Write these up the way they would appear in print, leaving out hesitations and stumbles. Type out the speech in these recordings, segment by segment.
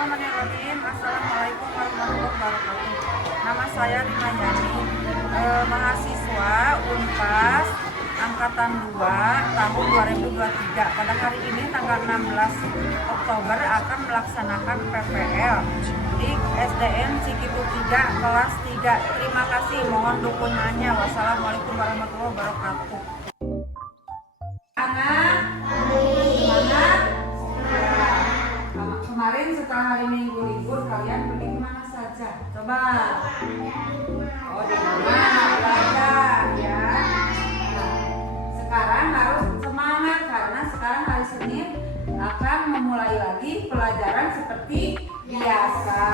Bismillahirrahmanirrahim. Assalamualaikum warahmatullahi wabarakatuh. Nama saya Rina Yani, mahasiswa Unpas Angkatan 2 tahun 2023. Pada hari ini tanggal 16 Oktober akan melaksanakan PPL di SDN Cikitu 3 kelas 3. Terima kasih, mohon dukungannya. Wassalamualaikum warahmatullahi wabarakatuh. Anak, semangat. Kemarin setelah hari Minggu libur kalian pergi kemana saja? Coba. Oh, di rumah belajar ya. Sekarang harus semangat karena sekarang hari Senin akan memulai lagi pelajaran seperti biasa.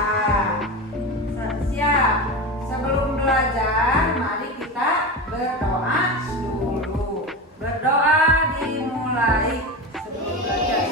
Siap. Sebelum belajar, mari kita berdoa dulu. Berdoa dimulai sebelum belajar.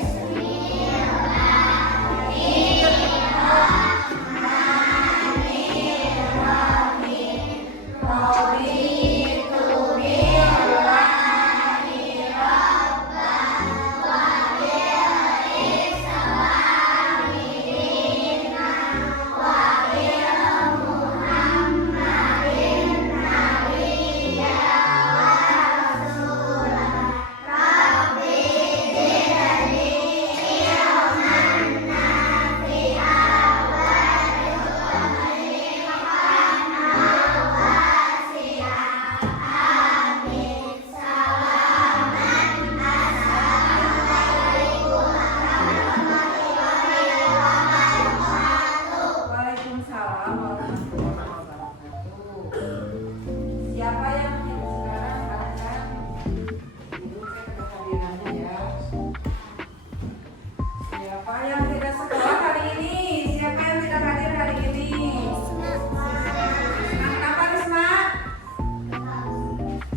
Siapa yang sekarang akan siapa yang tidak sekolah hari ini? Siapa yang tidak hadir hari ini? Kenapa Risma?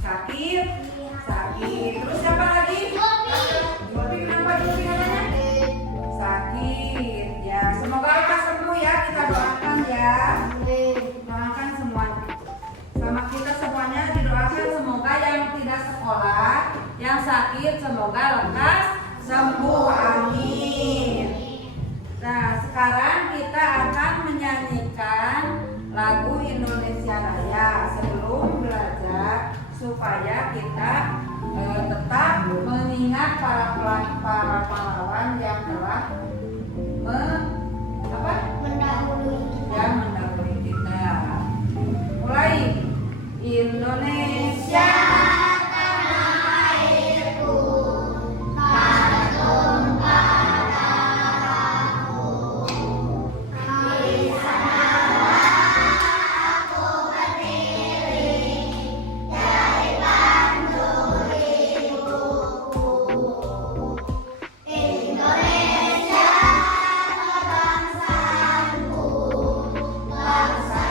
Sakit? Sakit. Terus siapa lagi? Jopi, kenapa Jopi namanya? Sakit. Ya, semoga lekas sembuh ya, kita doakan ya. Doakan semuanya. Sama kita semuanya didoakan semoga yang tidak sekolah, yang sakit semoga lekas sembuh. Amin. Nah, sekarang kita akan menyanyikan lagu Indonesia Raya sebelum belajar supaya kita tetap mengingat para pahlawan yang telah mendahului kita. Mulai. Indonesia tanah airku, tanah tumpah darahku. Di sanalah aku berdiri dari Bandung ibuku. Indonesia bangsaku, bangsa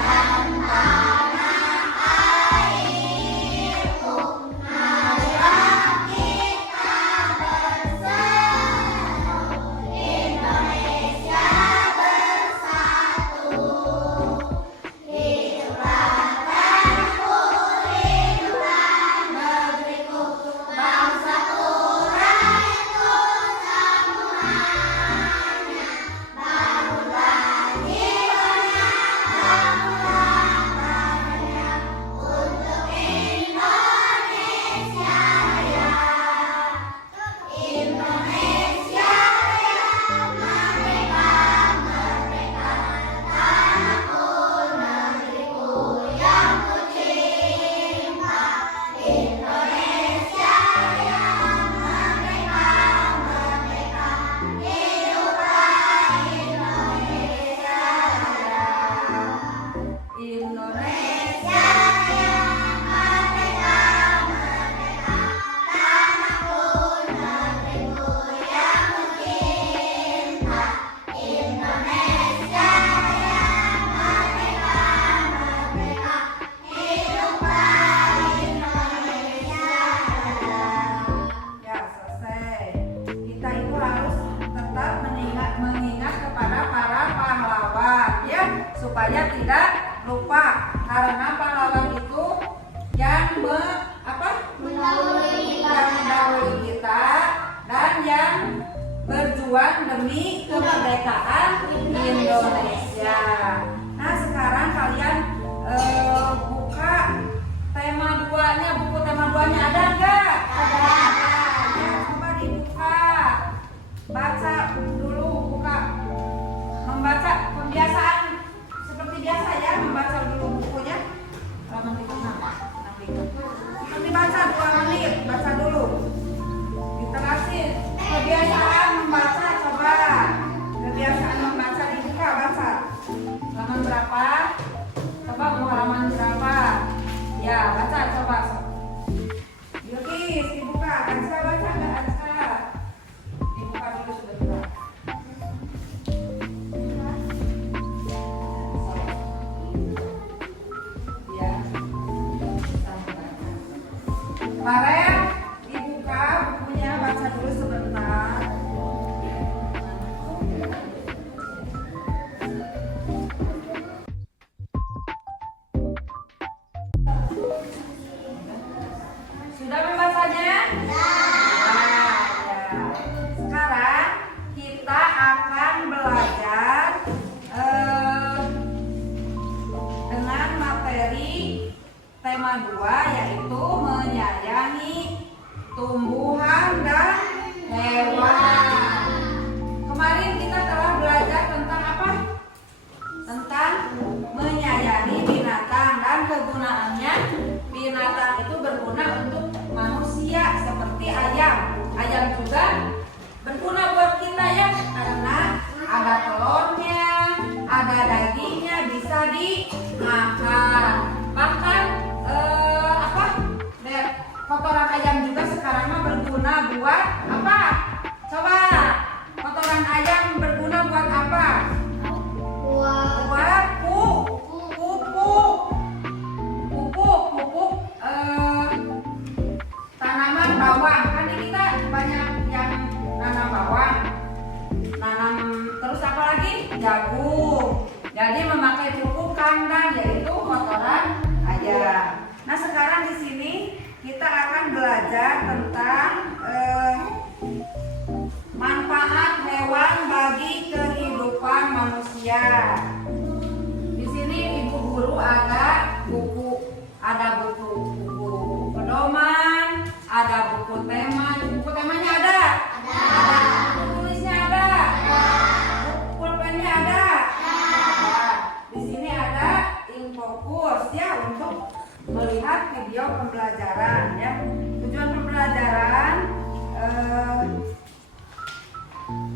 dan supaya tidak lupa karena pahlawan itu yang mendahului kita dan yang berjuang berjuang demi kemerdekaan Indonesia. Nah, sekarang kalian buka tema 2-nya, buku tema 2-nya ada enggak? Ada. Ya, coba dibuka. Baca dulu, buka. Membaca pembiasaan seperti biasa ya, membaca dulu bukunya. Halaman 56. Nanti baca 2 menit, baca dulu. Diterasin. Kebiasaan membaca, coba. Kebiasaan membaca dibuka, baca. Halaman berapa? Coba mau halaman berapa? Ya, baca coba. Yukis, dibuka. Ansa baca enggak Ansa? Dibuka dulu sebentar. Ya. Farel, dibuka bukunya, baca dulu sebentar. Sudah membacanya? Nah, ya. Sekarang kita akan belajar dengan materi tema 2, yaitu menyayangi tumbuhan dan hewan. Kemarin kita telah belajar tentang apa? Tentang menyayangi binatang dan kegunaannya. Binatang itu berguna untuk manusia seperti ayam. Ayam juga berguna buat kita ya, karena ada telurnya, ada dagingnya, bisa dimakan. Bahkan kotoran ayam juga sekarang mah berguna buat apa? Coba, kotoran ayam berguna buat apa? Buat pupuk tanaman bawang. Kan kita banyak yang nanam bawang, nanam terus apa lagi? Jagung. Jadi memakai pupuk kandang, yaitu kotoran ayam. Nah, sekarang di sini kita akan belajar tentang manfaat hewan bagi kehidupan manusia. Di sini Ibu Guru ada buku pedoman, ada buku tema. Buku temanya ada? Ada. Buku tulisnya ada? Buku pulpennya ada? Di sini ada infokus ya, untuk melihat video pembelajaran ya. Tujuan pembelajaran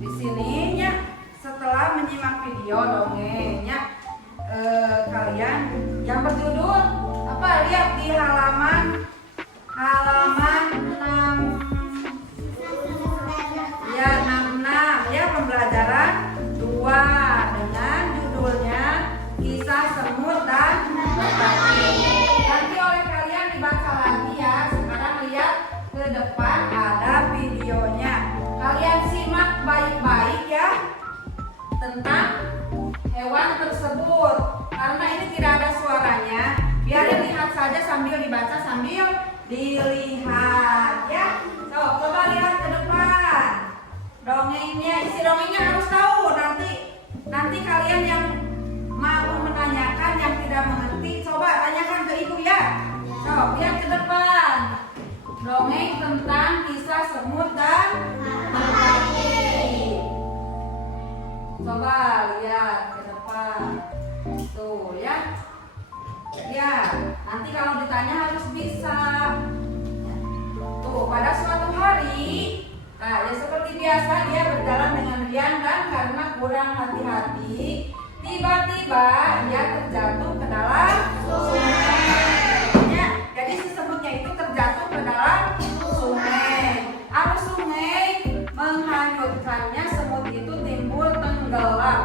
di sininya, setelah menyimak video dongengnya, kalian yang berjudul apa, lihat di halaman 6 ya, 66 ya, pembelajaran 2 dengan judulnya Kisah Semut dan Merpati. Nanti oleh kalian dibaca lagi ya. Sekarang lihat ke depan, ada videonya. Kalian simak baik-baik ya tentang hewan tersebut. Karena ini tidak ada suaranya, biar dilihat saja sambil dibaca sambil dilihat ya. Coba lihat ke depan. Dongengnya, isi dongengnya harus tahu. Nanti kalian yang mau menanyakan, yang tidak mengerti, coba tanyakan ke ibu ya. Lihat ke depan. Dongeng tentang kisah semut dan merpati. Coba lihat ke depan. Tuh ya. Ya, nanti kalau ditanya harus bisa. Tuh, pada suatu hari, nah ya seperti biasa, dia berjalan dengan riang, dan karena kurang hati-hati, tiba-tiba dia terjatuh ke dalam sungai. Ya, jadi si semutnya itu terjatuh ke dalam sungai. Arus sungai menghanyutkannya, semut itu timbul tenggelam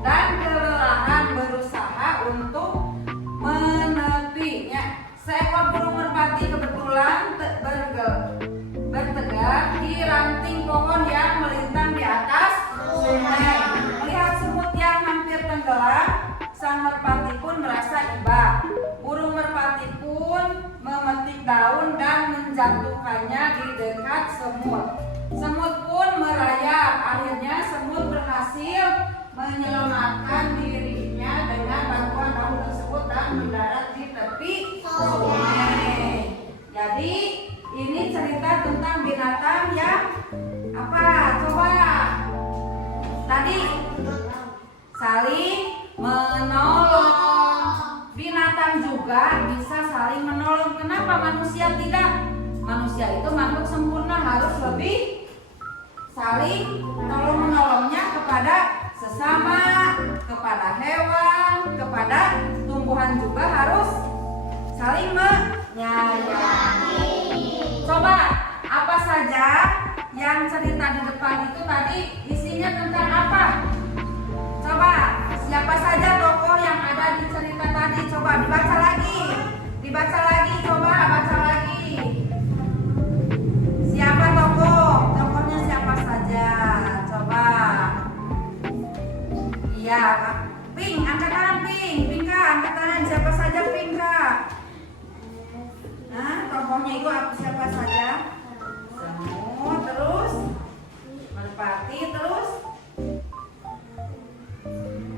dan kelelahan berusaha untuk menepinya. Seekor burung merpati kebetulan bertegak di ranting pohon yang melintang di atas sungai. Melihat semut yang hampir tenggelam, sang merpati pun merasa iba. Burung merpati pun memetik daun dan menjatuhkannya di dekat semut. Semut pun merayap, akhirnya tadi? Saling menolong. Binatang juga bisa saling menolong. Kenapa manusia tidak? Manusia itu makhluk sempurna, harus lebih saling tolong menolongnya kepada sesama, kepada hewan, kepada tumbuhan juga harus saling menyayangi. Coba apa saja yang cerita di depan itu tadi isinya tentang apa? Coba siapa saja tokoh yang ada di cerita tadi? Coba dibaca lagi. Dibaca lagi, coba baca lagi. Siapa tokoh? Tokohnya siapa saja? Coba. Iya, Pink, angkat tangan Pink. Pinka, angkat tangan. Siapa saja Pinka? Nah, tokohnya itu siapa saja? Semut, terus merpati, terus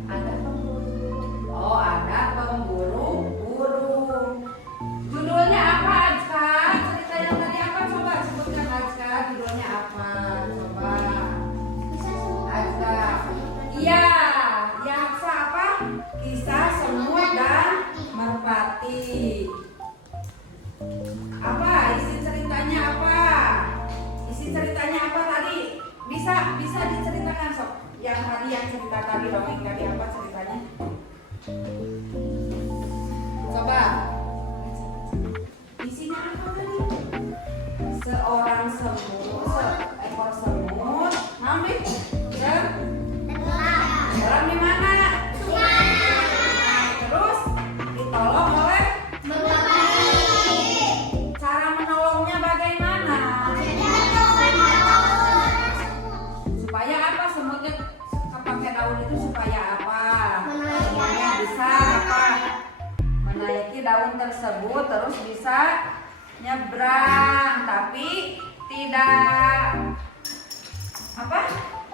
ada pemburu. Oh, ada pemburu burung. Judulnya apa, Azka? Cerita yang tadi apa? Coba sebutkan, Azka. Judulnya apa? Coba. Azka. Iya, yang apa? Kisah semut dan merpati. Apa isi ceritanya apa? Isi ceritanya apa tadi? Bisa diceritakan sob. Yang tadi yang cerita tadi dongeng tadi apa ceritanya? Coba. Isinya apa tadi? Seorang semut, seekor semut ngambil dalam di mana? Terus ditolong oleh cara menolongnya bagaimana? Supaya apa semutnya pakai daun itu supaya apa? Supaya bisa apa? Menaiki daun tersebut terus bisa nyebrang, tapi tidak apa?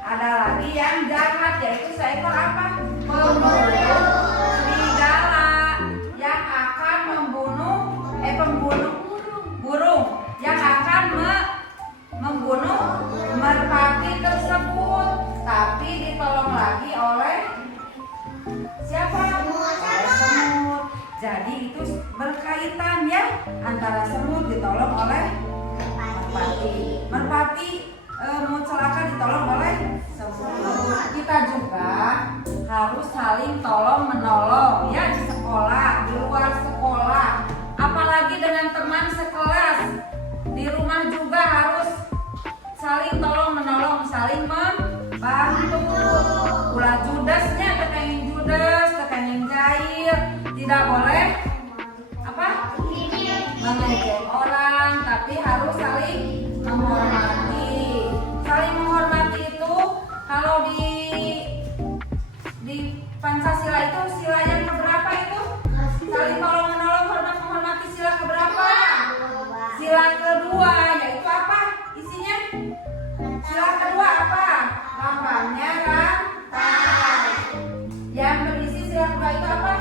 Ada lagi yang jahat, yaitu seekor apa? Pemburu serigala yang akan membunuh burung yang akan membunuh merpati tersebut, tapi ditolong lagi oleh siapa? Oleh semut. Jadi itu berkaitan ya, antara semut ditolong oleh merpati. Merpati mau celaka ditolong oleh semut. Kita juga harus saling tolong menolong ya, di sekolah, di luar sekolah, apalagi dengan teman sekelas. Di rumah juga harus saling tolong menolong, saling membantu. Ulah judesnya tekenging judes, tekenging jair, tidak boleh apa? Mengejek orang, tapi harus saling menghormati. Saling menghormati itu kalau di Pancasila itu sila yang keberapa itu? Saling tolong menolong, hormat menghormati, sila keberapa? Sila kedua, yaitu apa isinya? Sila kedua apa? Lambangnya rantai. Yang berisi sila kedua itu apa?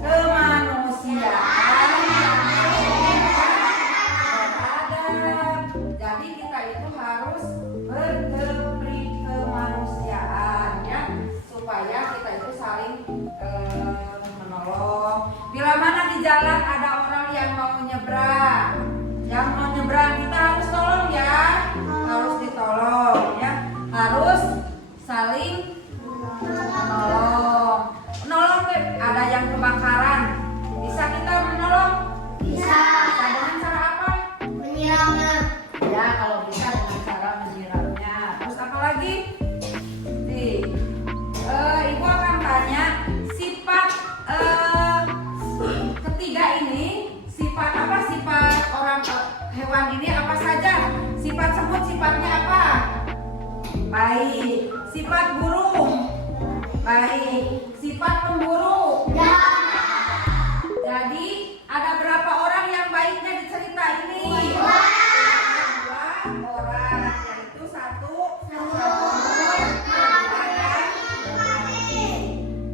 Kemanusiaan yang beradab. Jadi kita itu harus berkebri kemanusiaan ya, supaya kita itu saling menolong. Bila mana di jalan ada orang yang mau nyebrang, kita harus tolong ya, harus ditolong ya, harus saling menolong. Menolong ada yang kebakaran, bisa kita menolong? Bisa dengan cara apa? Menyiramnya. Ya, kalau bisa dengan cara menyiramnya. Terus apa lagi? Ibu akan tanya sifat ketiga ini, sifat apa? Sifat orang hewan ini apa saja? Sifat semut sifatnya apa? Baik. Sifat burung? Baik. Sifat pemburu? Ya. Jadi ada berapa orang yang baiknya di cerita ini? Dua orang, yaitu satu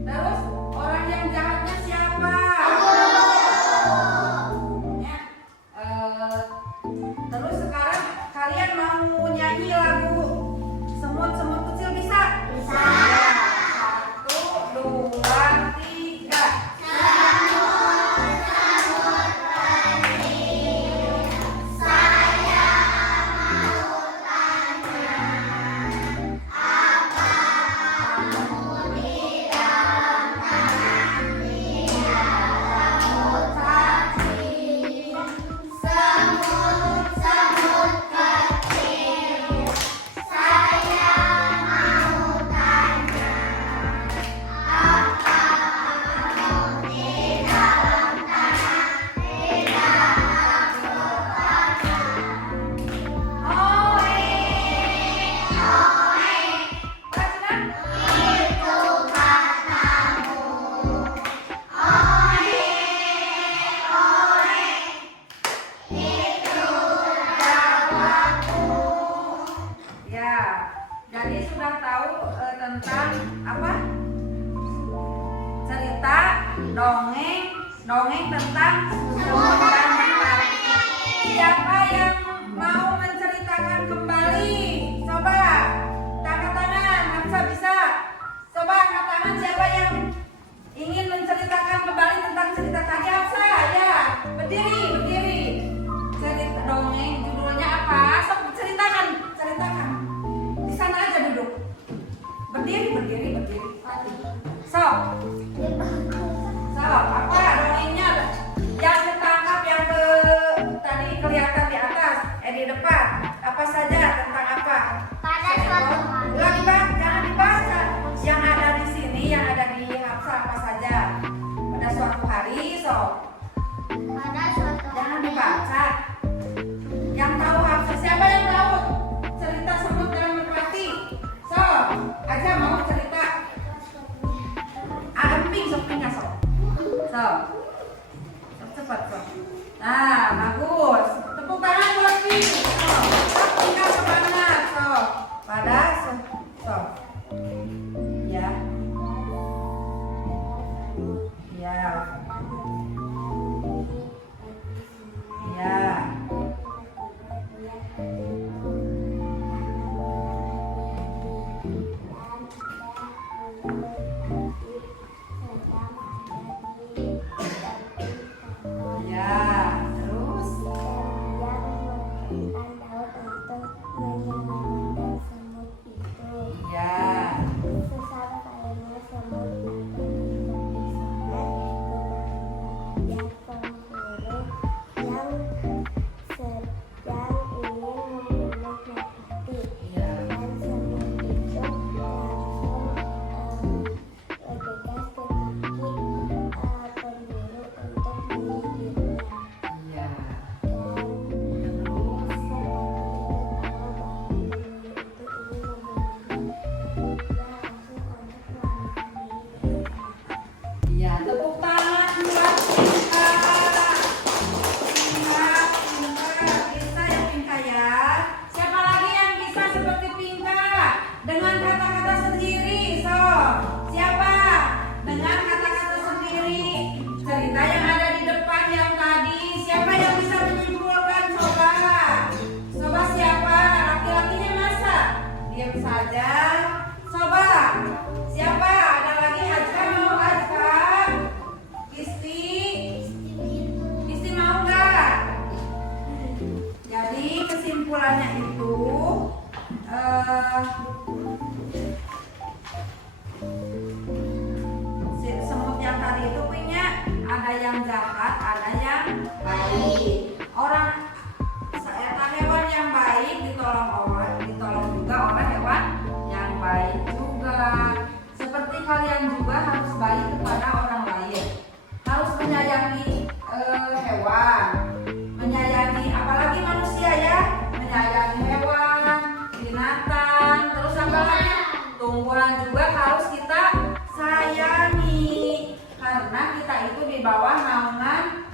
terus orang yang jahatnya siapa? Ya. Terus sekarang kalian mau nyanyi lagu semut-semut kecil bisa? Bisa. Jadi sudah tahu tentang apa? Cerita dongeng tentang semut dan merpati. Siapa yang mau menceritakan kembali? Coba angkat tangan, Hamsa bisa. Coba angkat tangan siapa yang ingin menceritakan kembali tentang cerita tadi. Hamsa, ya. Berdiri. Cerita dongeng judulnya apa? Sok ceritakan. Di sana aja duduk. Berdiri. Sok, apa dongengnya? Yang ketangkap yang tadi kelihatan di atas, di depan. Apa saja tentang apa? Pada suatu hari. Jangan dibaca. Yang ada di sini, yang ada di Hamsa apa saja? Pada suatu hari, sok. Pada suatu Jangan hari. dibaca. Yang tahu Hamsa, siapa yang tahu cerita semut dan merpati? Sok, aja mau cerita. Emping sok pindah sok. Sok cepat sok. Nah, bagus. Tepuk tangan buat Pi. Sok, pindah semangat sok. Pada sok. Ya. Terus tepuk tangan buat Pinka. Bisa ya Pinka ya. Siapa lagi yang bisa seperti Pinka dengan kata-kata sendiri? So, siapa? Dengan kata-kata sendiri. Cerita yang ada di depan yang tadi. Siapa yang bisa menyimpulkan? Coba siapa? Laki-lakinya masa? Diam saja. Coba. Siapa? Ada lagi Ajka mau Ajka? Isti mau nggak? Jadi kesimpulannya itu semut yang tadi itu punya ada yang jahat, ada yang baik. Hewan yang baik ditolong juga oleh hewan yang baik juga. Seperti kalian juga harus baik kepada orang lain, harus menyayangi hewan, menyayangi apalagi manusia ya, menyayangi hewan, binatang, terus apa lagi? Tumbuhan juga harus kita sayangi karena kita itu di bawah naungan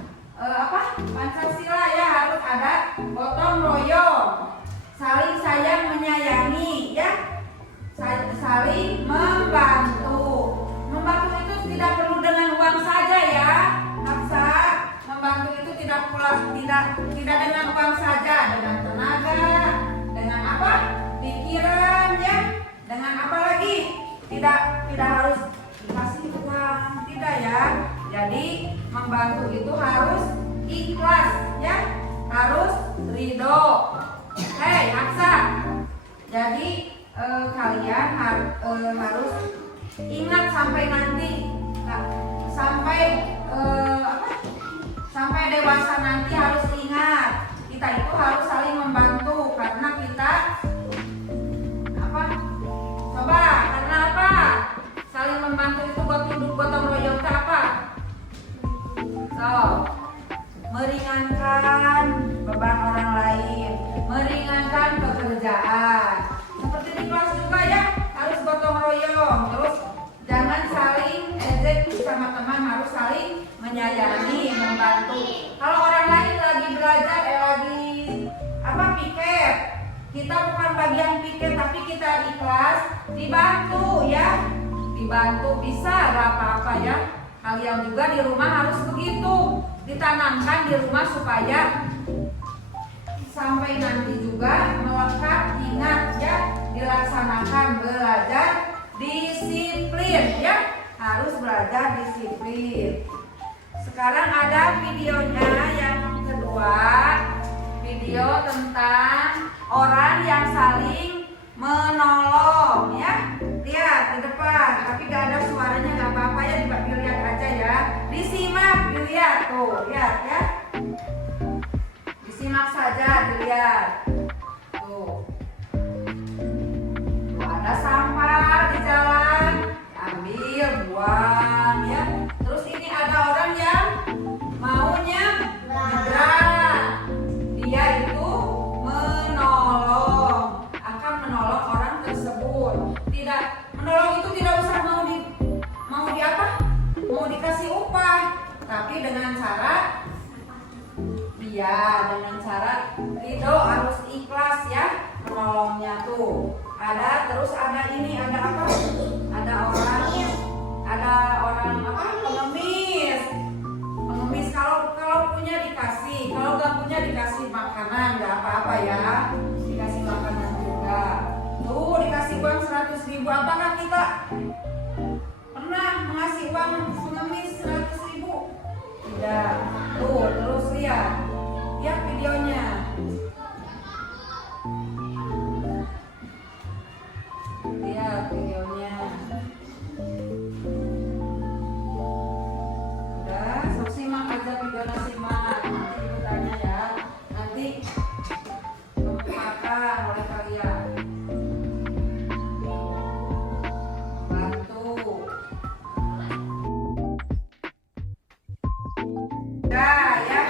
Pancasila ya, harus ada gotong royong, saling sayang menyayangi ya, saling membantu itu tidak perlu dengan uang saja ya Hamsa. Membantu itu tidak dengan uang saja, dengan tenaga, dengan apa, pikiran ya, dengan apa lagi, tidak harus dikasih uang, tidak ya. Jadi membantu itu harus ikhlas ya, harus ridho. Hei Hamsa, jadi kalian harus ingat sampai nanti, sampai dewasa nanti harus ingat kita itu harus saling membantu karena kita coba karena apa saling membantu itu gotong royong itu apa? Meringankan beban orang lain, meringankan pekerjaan. Seperti di kelas juga ya, harus gotong royong. Terus jangan saling ejek sama teman, harus saling menyayangi, membantu. Kalau orang lain lagi belajar, lagi piket, kita bukan bagian piket, tapi dibantu ya. Dibantu bisa, gak apa-apa ya. Kalian juga di rumah harus begitu, ditanamkan di rumah supaya sampai nanti juga melekat. Ingat ya, dilaksanakan belajar disiplin ya, harus belajar disiplin. Sekarang ada videonya yang kedua, video tentang orang yang saling menolong ya. Lihat di depan, tapi gak ada suaranya, gak apa-apa ya, dilihat aja ya. Disimak, dilihat tuh, lihat ya. Disimak saja, dilihat. Tuh. Tuh ada sampah di jalan, ambil, buang ya. Terus ini ada orang yang maunya nyebrang. Dia itu menolong, akan menolong orang tersebut. Tidak menolong itu tidak usah mau di apa? Mau dikasih upah, tapi dengan cara dengan cara ridho, harus ikhlas ya menolongnya tuh. Terus ada ini, ada apa? Ada orang apa? Pengemis. Pengemis kalau punya dikasih, kalau nggak punya dikasih makanan, nggak apa-apa ya. Dikasih makanan juga. Tuh dikasih uang 100.000. Apakah kita pernah mengasih uang pengemis 100.000? Tidak. Tuh terus lihat videonya. Lihat videonya. Udah, sok simak aja videonya, simak. Nanti ibu tanya ya. Nanti dibukakan oleh kalian. Bantu. Dah ya.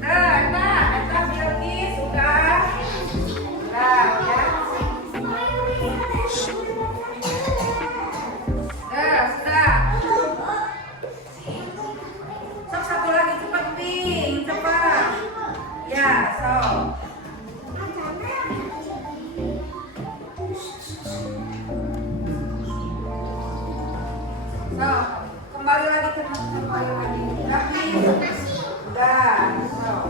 Eta Bilkis sudah. Dah ya. Sudah. Sok satu lagi cepat, Ping, cepat. Ya, sok. Sok, kembali lagi. Udah, Ping. Udah, sok.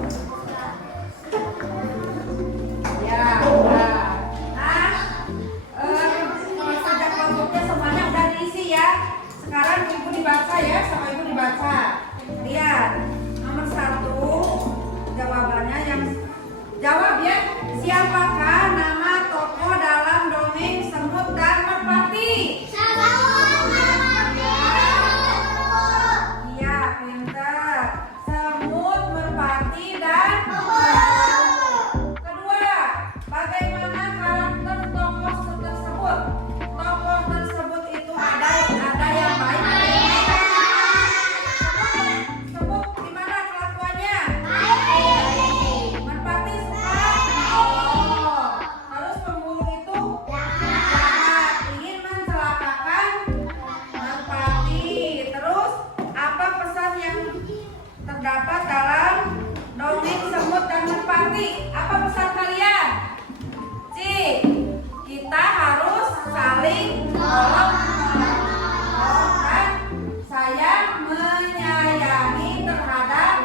Ya, udah. Nah, sajak kelompoknya semuanya udah diisi ya. Sekarang ibu dibaca ya, sama ibu dibaca. Lihat, nomor 1 jawabannya yang jawab ya. Siapakah nama tokoh dalam dongeng Semut dan Merpati? Iya, pintar. Semut, merpati, dan kedua, bagaimana karakter tokoh tersebut? Tokoh tersebut itu ada yang baik, ada yang jahat. Semut gimana kelakuannya? Baik. Merpati suka menolong. Terus pemburu itu jahat, ingin mencelakakan merpati. Terus apa pesan yang terdapat dalam dongeng Semut dan Merpati? Apa pesan kalian? Kita harus saling menolong dan sayang menyayangi terhadap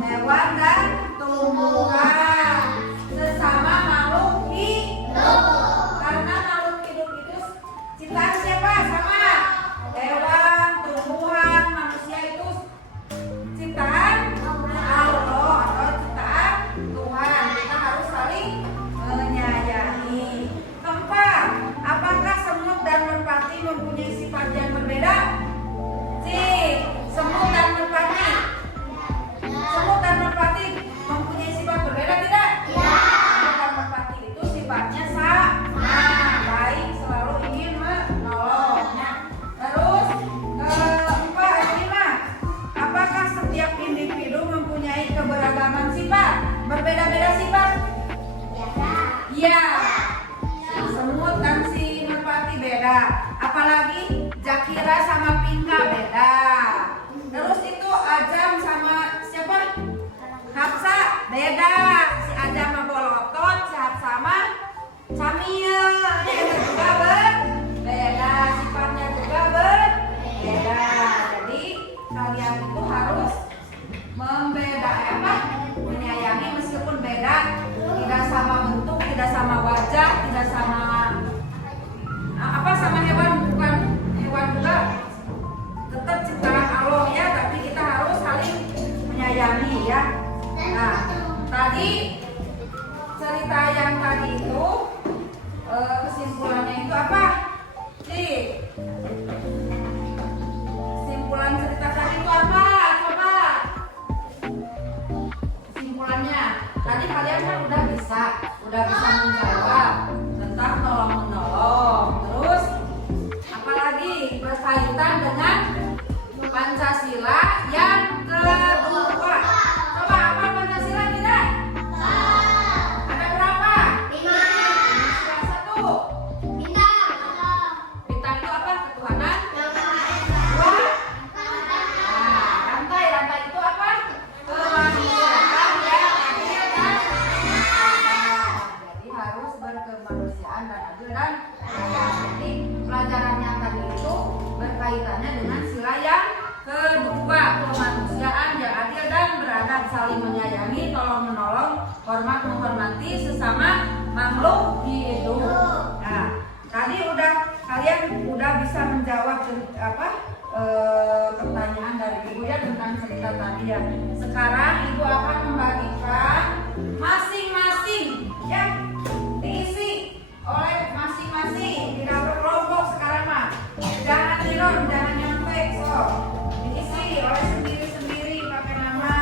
hewan dan tumbuhan, sesama makhluk hidup. Karena makhluk hidup itu ciptaan siapa? Sama hewan, tumbuhan, manusia itu ciptaan Allah atau ciptaan Tuhan. Kita harus saling menyayangi. Keempat, apakah semut dan merpati mempunyai sifat yang berbeda? Semut dan merpati. Semut dan merpati mempunyai sifat berbeda tidak? Ya. Semut dan merpati itu sifatnya sama, baik, selalu ingin menolong. Terus keempat, kelima, apakah setiap individu mempunyai keberagaman sifat? Berbeda-beda sifat? Ya. Semut dan si merpati beda. Apalagi Jakira sama Pinka beda. Terus itu Ajam sama siapa? Hapsa beda. Si Ajam sama Bolotot, si Hapsa sama Camil. Ya menyayangi meskipun beda, tidak sama bentuk, tidak sama wajah, tidak sama sama hewan, bukan hewan juga, tetap ciptaan Allah ya, tapi kita harus saling menyayangi ya. Nah, tadi cerita yang tadi itu kesimpulannya itu apa? Kesimpulan cerita tadi itu apa? Coba. Kesimpulannya, tadi kalian kan udah bisa menjawab tentang tolong-menolong. Terus apalagi berkaitan dengan Pancasila yang kedua. Coba apa Pancasila tidak? Ada berapa? 5. Satu. Bintang. Bintang itu apa? Ketuhanan. Yang Dua. Rantai itu apa? Kemanusiaan yang adil dan jadi harus berkemanusiaan dan adil dan jadi pelajaran yang tadi itu berkaitannya dengan sila yang kedua, kemanusiaan yang adil dan beradab, saling menyayangi, tolong menolong, hormat menghormati sesama makhluk hidup. Nah, tadi kalian udah bisa menjawab pertanyaan dari Ibu ya tentang cerita tadi ya. Sekarang Ibu akan membagikan masing-masing ya, diisi oleh masing-masing, tidak berkelompok sekarang mah. Jangan tidur, jangan nyontek, so diisi oleh sendiri-sendiri pakai nama.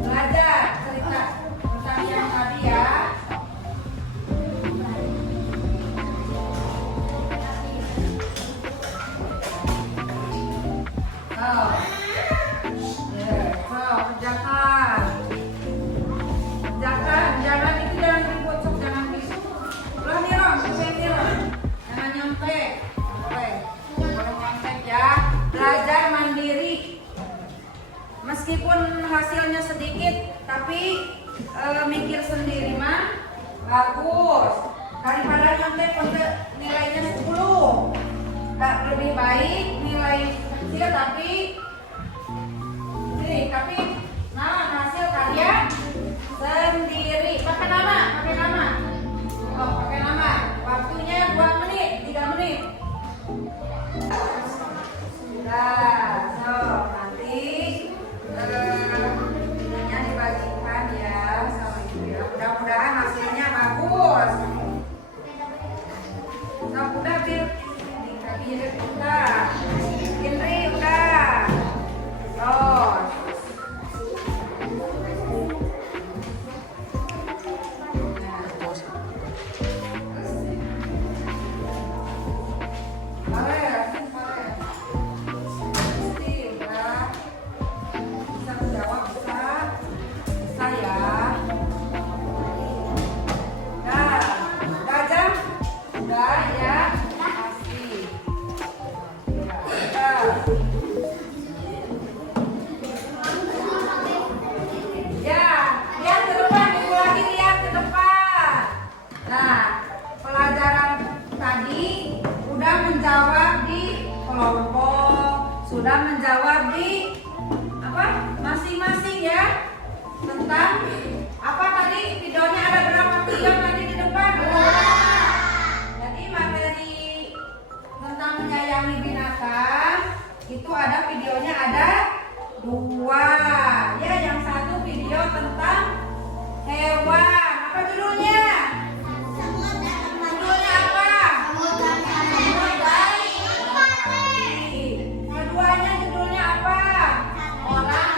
Belajar cerita tentang yang tadi ya. Kerjakan, jangan itu jangan dibocok, jangan bisu. Ulah nih Rom, jangan nyontek, boleh nyontek ya. Belajar mandiri, meskipun hasilnya sedikit, tapi mikir sendiri mah bagus. Daripada nyontek nilainya 10, lebih baik nilai kecil tapi hasil karya sendiri. Pakai nama. Oh, pakai nama. Waktunya 2 menit, 3 menit. Sudah. So, nanti ininya dibagikan ya sama Ibu ya. Mudah-mudahan hasilnya bagus. Nah, udah Bil. Udah. Indri udah. Terus. Sudah menjawab di masing-masing ya tentang apa tadi videonya, ada berapa video tadi di depan? Jadi materi tentang menyayangi binatang itu ada videonya ada 2 ya. Yang satu video tentang hewan, apa judulnya? Judulnya apa? Keduanya judulnya apa? Orang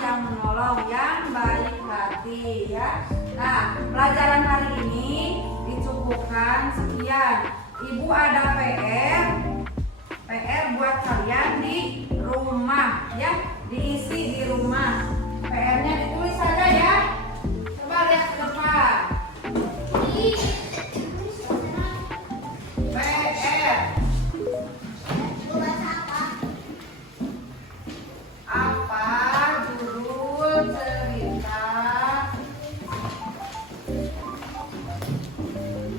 yang menolong, yang baik hati ya. Nah, pelajaran hari ini dicukupkan sekian. Ibu ada PR buat kalian di rumah ya, diisi di rumah. PR-nya ditulis saja ya. Coba lihat ke depan. PR. Apa judul cerita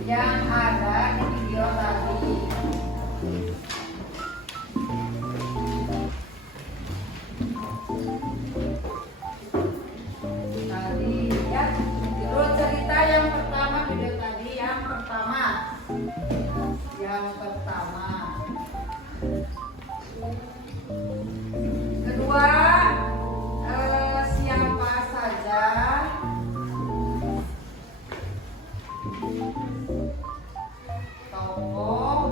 yang ada di video tadi? Yang pertama. Kedua, siapa saja tokoh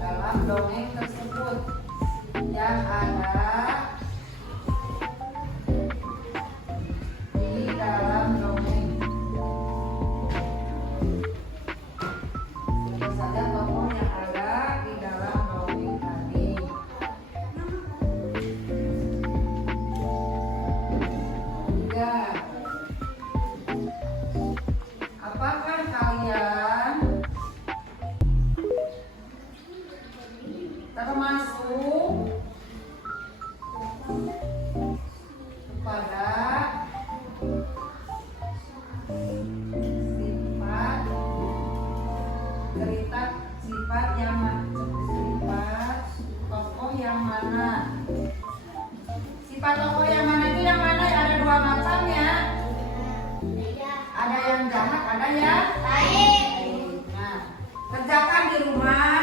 dalam dongeng tersebut yang ada di dalam dongeng. Siapa saja tokoh yang ada di dalam dongeng tadi. Tiga. Apakah kalian termasuk kepada sifat cerita sifat tokoh yang mana? Sifat tokoh yang mana itu yang mana? Ada dua macam ya. Ada yang jahat, ada yang baik. Nah, kerjakan di rumah.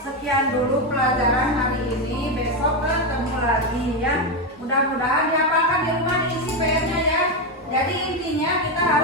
Sekian dulu pelajaran hari ini. Besok ketemu lagi ya. Mudah-mudahan dihafalkan di rumah, diisi PR-nya ya. Jadi intinya kita harus